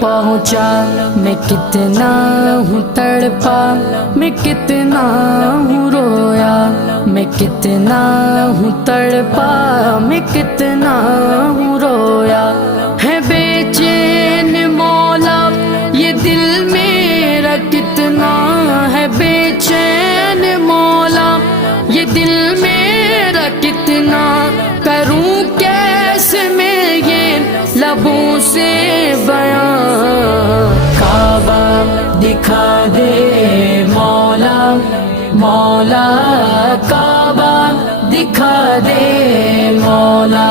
پہنچا، میں کتنا ہوں تڑپا، میں کتنا ہوں رویا، میں کتنا ہوں تڑپا، میں کتنا ہوں رویا، ہے بے چین مولا یہ دل میرا کتنا، ہے بے چین مولا یہ دل میرا کتنا، کروں کیسے میں یہ لبوں سے بیان، کعبہ دکھا دے مولا، مولا کعبہ دکھا دے مولا،